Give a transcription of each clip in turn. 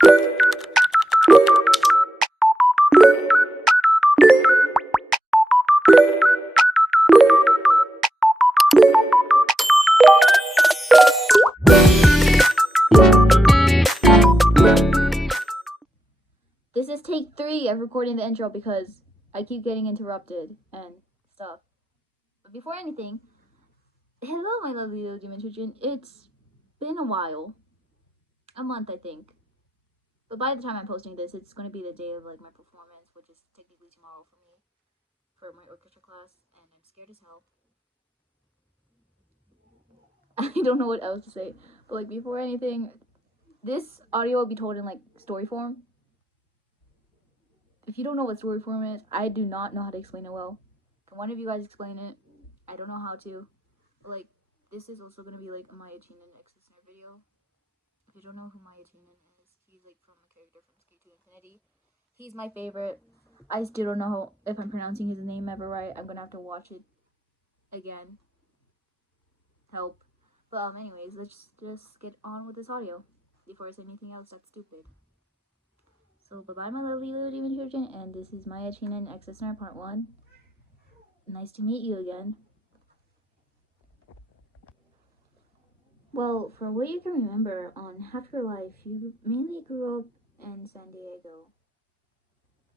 This is take 3 of recording the intro because I keep getting interrupted and stuff. But before anything, hello my lovely little demon children. It's been a while. A month, I think. But by the time I'm posting this, it's going to be the day of like my performance, which is technically tomorrow for me, for my orchestra class, and I'm scared as hell. I don't know what else to say. But like before anything, this audio will be told in like story form. If you don't know what story form is, I do not know how to explain it well. Can one of you guys explain it? I don't know how to. But like, this is also gonna be like a Miya Chinen Listner video. If you don't know who Miya Chinen is, he's like from a character from Skate to Infinity. He's my favorite. I still don't know if I'm pronouncing his name ever right. I'm gonna have to watch it again. Help. But anyways, let's just get on with this audio before I say anything else that's stupid. So bye-bye my lovely little demon children, and this is Miya Chinen X Listener Part 1. Nice to meet you again. Well, for what you can remember on Half Your Life, you mainly grew up in San Diego,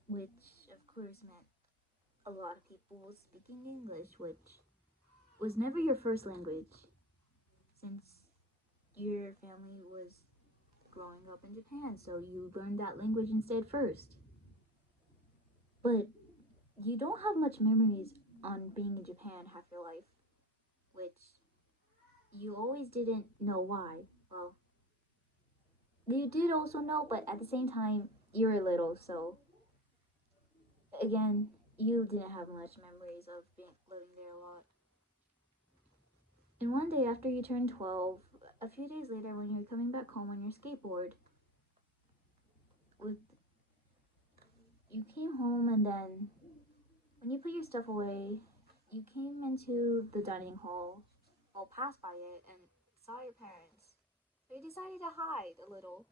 which of course meant a lot of people speaking English, which was never your first language, since your family was growing up in Japan, so you learned that language instead first. But you don't have much memories on being in Japan half your life, which you always didn't know why. Well, you did also know, but at the same time, you were little, so again, you didn't have much memories of living there a lot. And one day after you turned 12, a few days later when you were coming back home on your skateboard, you came home, and then when you put your stuff away, you came into the dining hall, well, passed by it, and saw your parents. They decided to hide a little,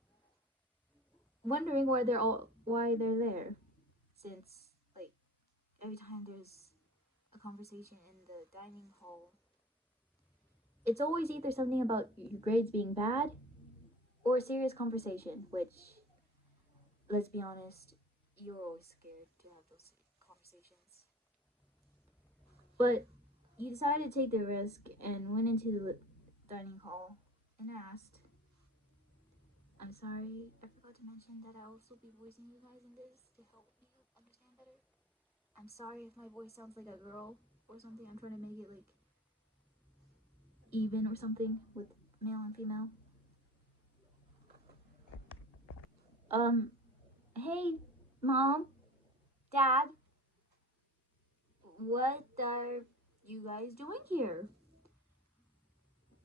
wondering why they're there, since like every time there's a conversation in the dining hall, it's always either something about your grades being bad or a serious conversation, which, let's be honest, you're always scared to have those conversations. But you decided to take the risk and went into the dining hall and asked, I'm sorry, I forgot to mention that I'll also be voicing you guys in this to help you understand better. I'm sorry if my voice sounds like a girl or something. I'm trying to make it like even or something with male and female. Hey, Mom, Dad, what are you guys doing here?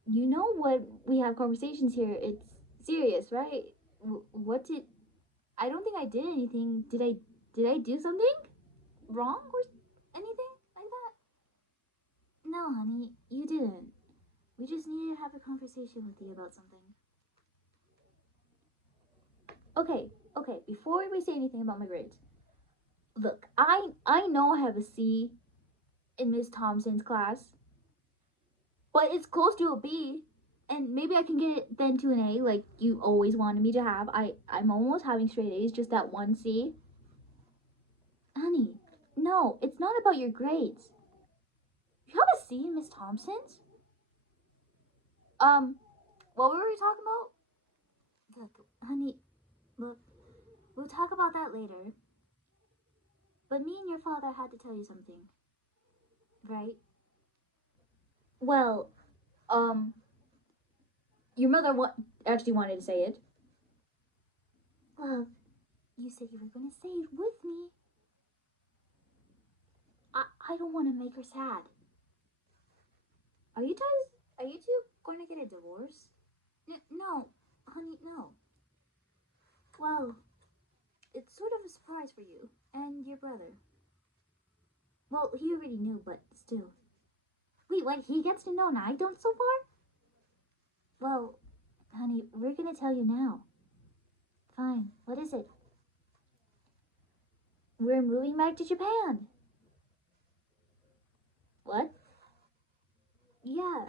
You know what, we have conversations here. It's serious, right? I don't think I did anything. Did I do something wrong or anything like that? No, honey, you didn't. We just needed to have a conversation with you about something. Okay, before we say anything about my grades, look, I know I have a C in Miss Thompson's class, but it's close to a B, and maybe I can get it then to an A like you always wanted me to have. I'm almost having straight A's, just that one C. Honey, no, it's not about your grades. You have a C in Miss Thompson's? What were we talking about? Look, honey, look, we'll talk about that later. But me and your father had to tell you something, right? Well, your mother actually wanted to say it. Well, you said you were going to say it with me. I don't want to make her sad. Are you two going to get a divorce? No, honey, no. Well, it's sort of a surprise for you and your brother. Well, he already knew, but still. Wait, what? He gets to know and I don't so far? Well, honey, we're gonna tell you now. Fine. What is it? We're moving back to Japan. What? Yeah.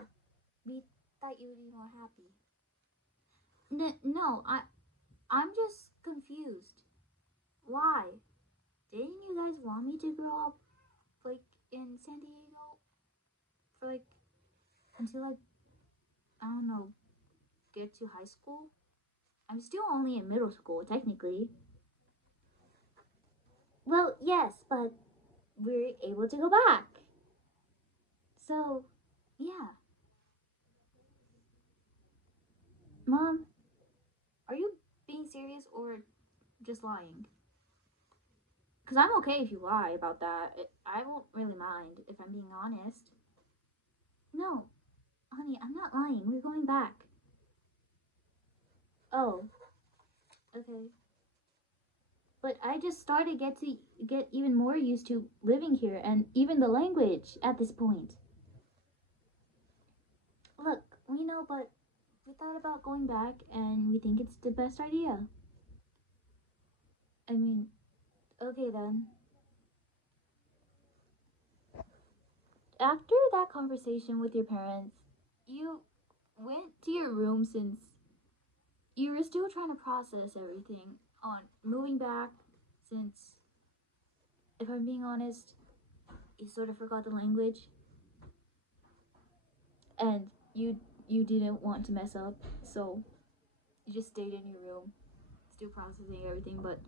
We thought you would be more happy. No, I'm just confused. Why? Didn't you guys want me to grow up, like, in San Diego? For, like, until, like, I don't know, get to high school? I'm still only in middle school, technically. Well, yes, but we're able to go back. So, yeah. Mom, are you being serious or just lying? Because I'm okay if you lie about that. I won't really mind if I'm being honest. No, honey, I'm not lying. We're going back. Oh, okay. But I just started to get even more used to living here and even the language at this point. Look, we know, but we thought about going back and we think it's the best idea. I mean, okay then. After that conversation with your parents, you went to your room since you were still trying to process everything on moving back since, if I'm being honest, you sort of forgot the language and you didn't want to mess up, so you just stayed in your room, still processing everything, but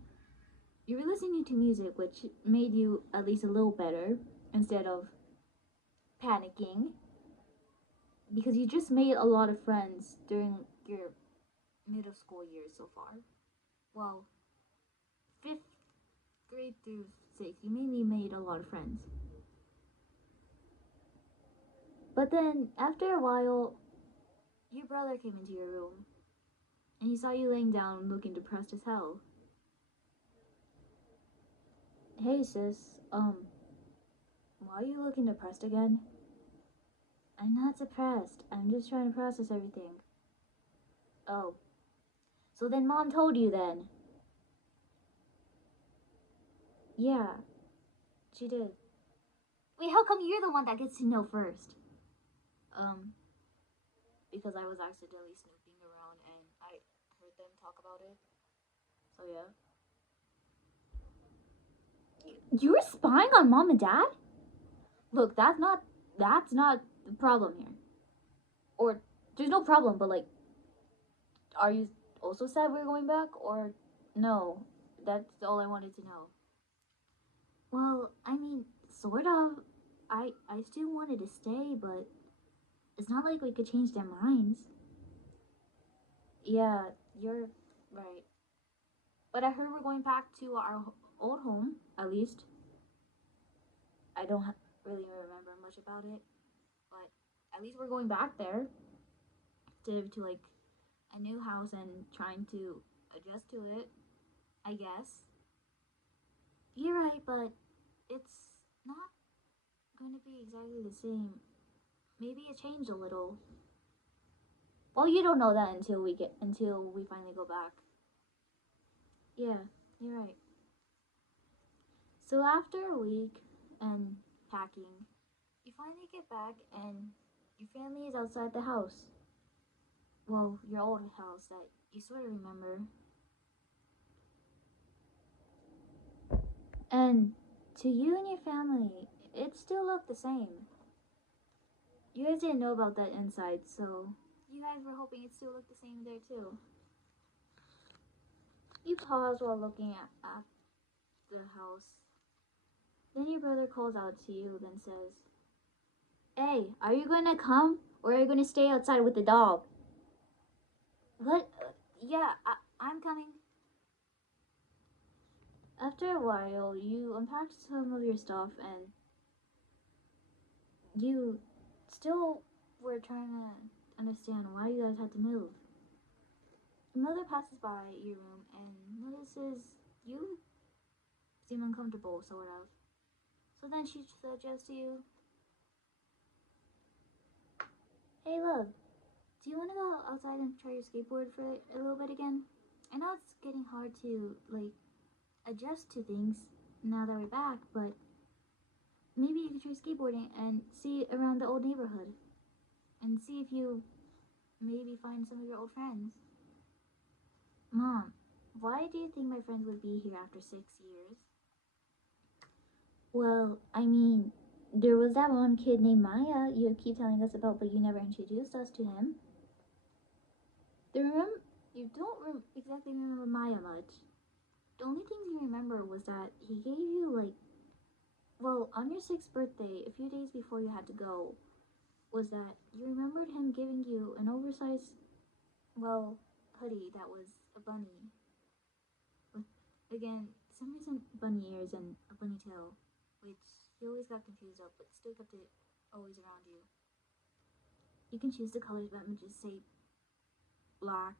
you were listening to music, which made you at least a little better instead of panicking because you just made a lot of friends during your middle school years so far. Well, fifth grade through sixth, you mainly made a lot of friends. But then, after a while, your brother came into your room and he saw you laying down looking depressed as hell. Hey sis, why are you looking depressed again? I'm not depressed. I'm just trying to process everything. Oh. So then mom told you then? Yeah, she did. Wait, how come you're the one that gets to know first? Because I was accidentally snooping around and I heard them talk about it. So yeah. You were spying on mom and dad? Look, that's not the problem here. Or there's no problem, but like, are you also sad we're going back or no? That's all I wanted to know. Well, I mean, sort of. I still wanted to stay, but it's not like we could change their minds. Yeah, you're right. But I heard we're going back to our old home, at least. I don't really remember much about it, but at least we're going back there to like a new house and trying to adjust to it, I guess. You're right, but it's not going to be exactly the same. Maybe it changed a little. Well, you don't know that until we finally go back. Yeah, you're right. So after a week and packing, you finally get back and your family is outside the house. Well, your old house that you sort of remember. And to you and your family, it still looked the same. You guys didn't know about that inside, so you guys were hoping it still looked the same there too. You pause while looking at the house. Then your brother calls out to you, then says, "Hey, are you gonna come or are you gonna stay outside with the dog?" What? Yeah, I'm coming. After a while, you unpacked some of your stuff and you still were trying to understand why you guys had to move. Your mother passes by your room and notices you seem uncomfortable, sort of. So then she suggests to you, "Hey, love, do you want to go outside and try your skateboard for a little bit again?" I know it's getting hard to, like, adjust to things now that we're back, but maybe you could try skateboarding and see around the old neighborhood and see if you maybe find some of your old friends. Mom, why do you think my friends would be here after 6 years? Well, I mean, there was that one kid named Maya you keep telling us about, but you never introduced us to him. You don't exactly remember Maya much. The only thing you remember was that he gave you, like, well, on your 6th birthday, a few days before you had to go, was that you remembered him giving you an oversized, well, hoodie that was a bunny. With, again, some reason bunny ears and a bunny tail, which he always got confused of, but still kept it always around you. You can choose the colors, but I'm gonna just say black,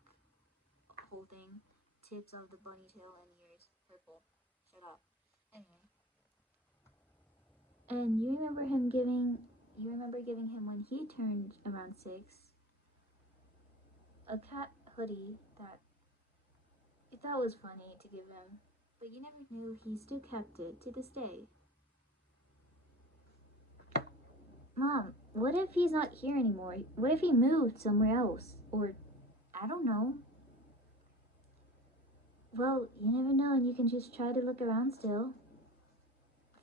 whole thing, tips of the bunny tail and ears, purple. Shut up. Anyway. And you remember giving him when he turned around 6 a cat hoodie that you thought was funny to give him, but you never knew he still kept it to this day. Mom, what if he's not here anymore? What if he moved somewhere else? Or, I don't know. Well, you never know, and you can just try to look around still.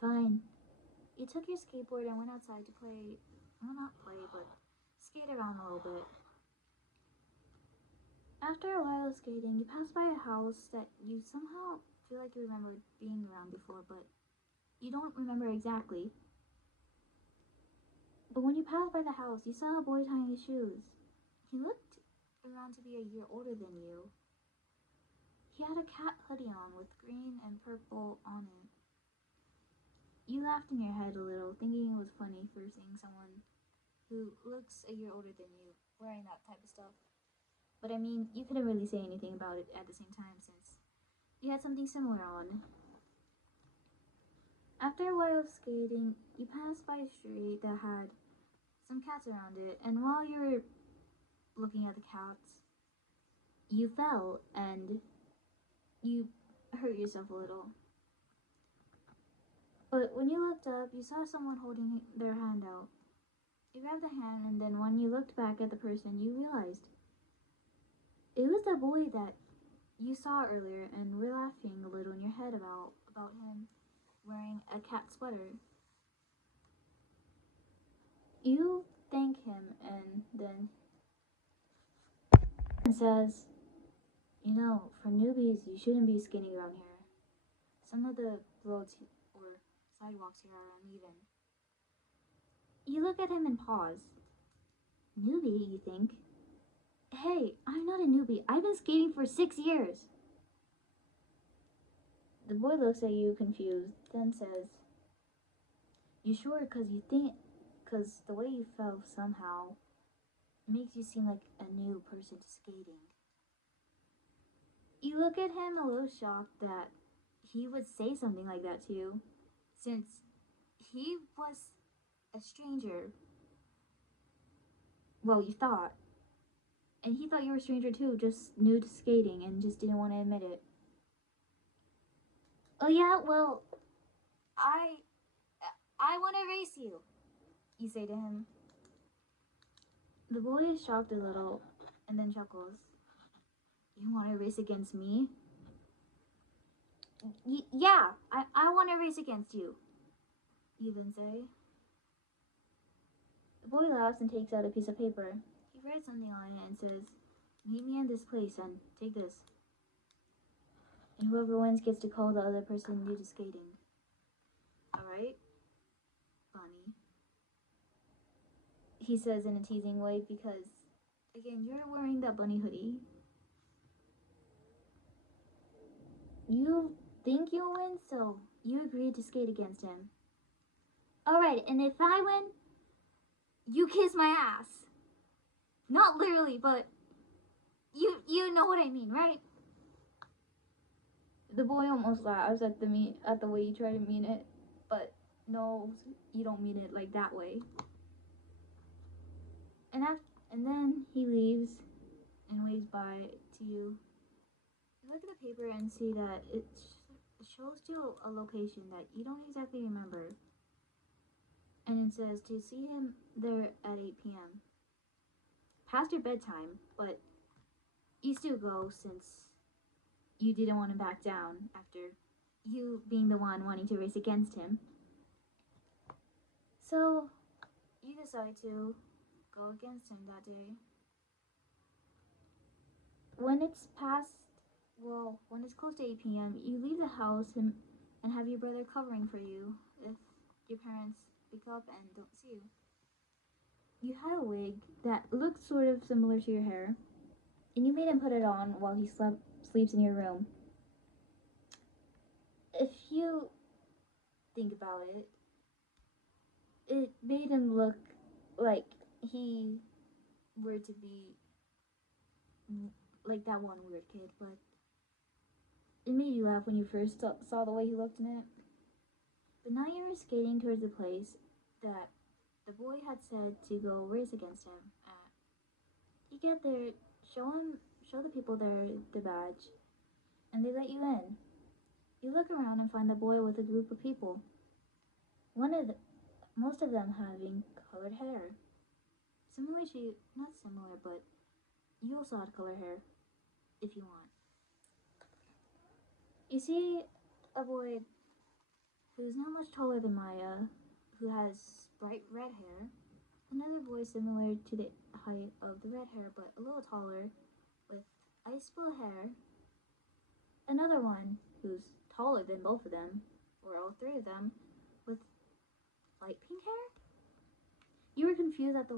Fine. You took your skateboard and went outside to play, well, not play, but skate around a little bit. After a while of skating, you pass by a house that you somehow feel like you remember being around before, but you don't remember exactly. But when you passed by the house, you saw a boy tying his shoes. He looked around to be a year older than you. He had a cat hoodie on with green and purple on it. You laughed in your head a little, thinking it was funny for seeing someone who looks a year older than you wearing that type of stuff. But I mean, you couldn't really say anything about it at the same time since you had something similar on. After a while of skating, you passed by a street that had some cats around it, and while you were looking at the cats, you fell and you hurt yourself a little. But when you looked up, you saw someone holding their hand out. You grabbed the hand, and then when you looked back at the person, you realized it was the boy that you saw earlier and were laughing a little in your head about him wearing a cat sweater. You thank him and then says, you know, for newbies, you shouldn't be skating around here. Some of the roads or sidewalks here are uneven. You look at him and pause. Newbie, you think? Hey, I'm not a newbie. I've been skating for 6 years. The boy looks at you confused, then says, you sure? Cause the way you fell somehow makes you seem like a new person to skating. You look at him a little shocked that he would say something like that to you, since he was a stranger. Well, you thought. And he thought you were a stranger too, just new to skating and just didn't want to admit it. Oh yeah, well, I want to race you, you say to him. The boy is shocked a little and then chuckles. You want to race against me? Yeah, I want to race against you, you then say. The boy laughs and takes out a piece of paper. He writes something on it and says, meet me in this place and take this. And whoever wins gets to call the other person new to skating. Alright, Bunny, he says in a teasing way because, again, you're wearing that bunny hoodie. You think you'll win, so you agreed to skate against him. Alright, and if I win, you kiss my ass. Not literally, but you know what I mean, right? The boy almost laughs at the way you try to mean it, but no, you don't mean it like that way. And then he leaves and waves bye to you look at the paper and see that it shows you a location that you don't exactly remember. And it says to see him there at 8 p.m. Past your bedtime, but you still go since you didn't want to back down after you being the one wanting to race against him. So, you decide to go against him that day. When it's close to 8 p.m., you leave the house and have your brother covering for you if your parents wake up and don't see you. You had a wig that looked sort of similar to your hair, and you made him put it on while he sleeps in your room. If you think about it, it made him look like he were to be like that one weird kid, but it made you laugh when you first saw the way he looked in it. But now you're skating towards the place that the boy had said to go race against him at. You get there, show the people there the badge, and they let you in. You look around and find the boy with a group of people. Most of them having colored hair. Similar to you, not similar, but you also had colored hair, if you want. You see a boy who's not much taller than Miya, who has bright red hair. Another boy similar to the height of the red hair, but a little taller, with ice blue hair. Another one who's taller than both of them, or all three of them, with light pink hair. You were confused at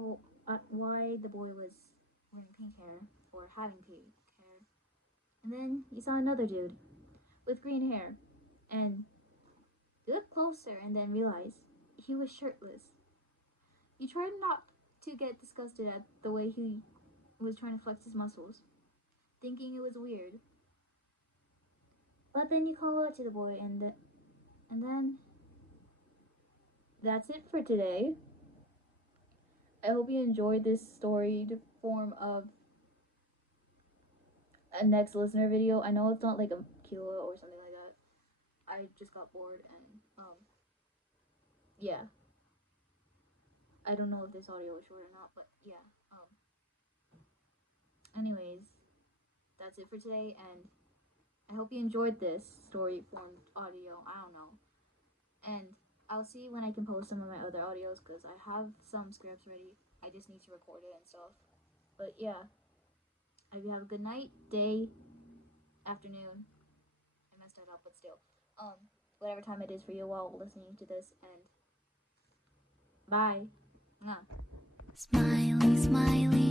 why the boy was wearing pink hair or having pink hair. And then you saw another dude with green hair, and you looked closer and then realized he was shirtless. You tried not to get disgusted at the way he was trying to flex his muscles, thinking it was weird. But then you call out to the boy, and then that's it for today. I hope you enjoyed this storied form of a next listener video. I know it's not like a kilo or something like that. I just got bored and yeah. I don't know if this audio is short or not, but yeah. Anyways, that's it for today, and I hope you enjoyed this story formed audio. I don't know. And I'll see when I can post some of my other audios, because I have some scripts ready. I just need to record it and stuff. But yeah. I hope you have a good night, day, afternoon. I messed that up, but still. Whatever time it is for you while listening to this, and bye. Mwah. Smiley, smiley.